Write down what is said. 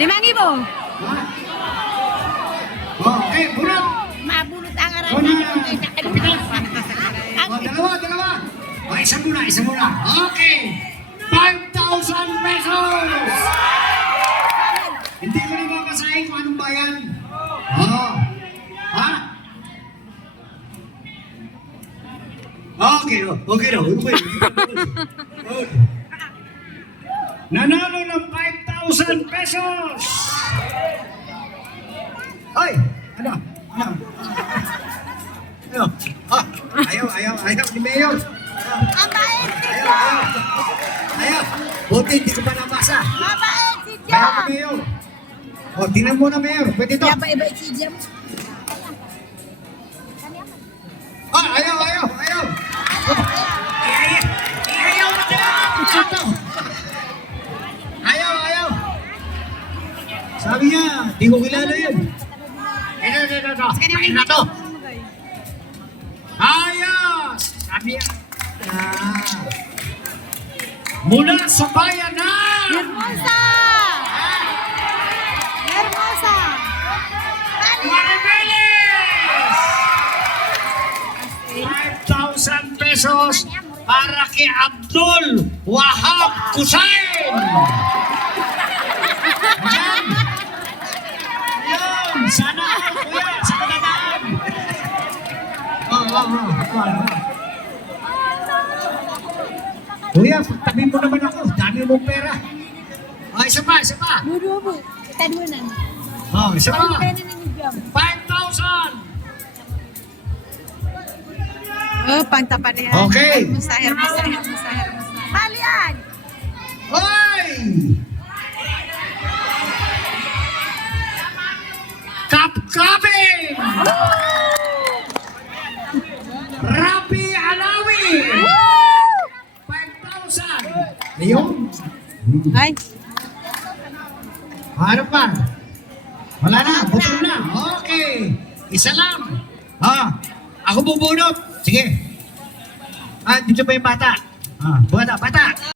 5,000. Ha? Okay, bunot. Mabulot ang aral Una. na. Dalawa. Isa muna. Okay. 5,000 pesos! Hindi ko na mapasahin kung anong bayan. Ha? Okay raw. Okay. Nanalo ng 5,000 pesos! Ay! Ano? Ayaw ni Mayor. Ang bait si Ayaw. Buti, hindi ko pa nabasa. Mabait si Ayaw ni Mayor. Tingnan mo na, Mayor. Pwede to. Bait si Jam. Ayaw. Ayaw na ka. Ayaw. Sabi niya, di ko kilala yun. Ito. Kain na to. Ayos! Sabi niya. Mula sa bayan na! Hermosa! Maribeles! 5,000 pesos para kay Abdul Wahab Kusain! Yan! Sana ako, kuya! Sa kanadaan! Kuya, tabi mo naman ako. Dami mong pera. Isa pa. Budu-bu. Tadunan. Isa pa. Pwede ni Jam. 5,000! Pangtapan yan. Okay. Hermosa. Balian! Hoy! Kapkaping! Rapi Alawi! 5,000! Ayun. Ay. Ano pa? Wala na, butol na. Okay. Isa lang. Ako bubunot. Sige. Dito pa yung bata. Bata.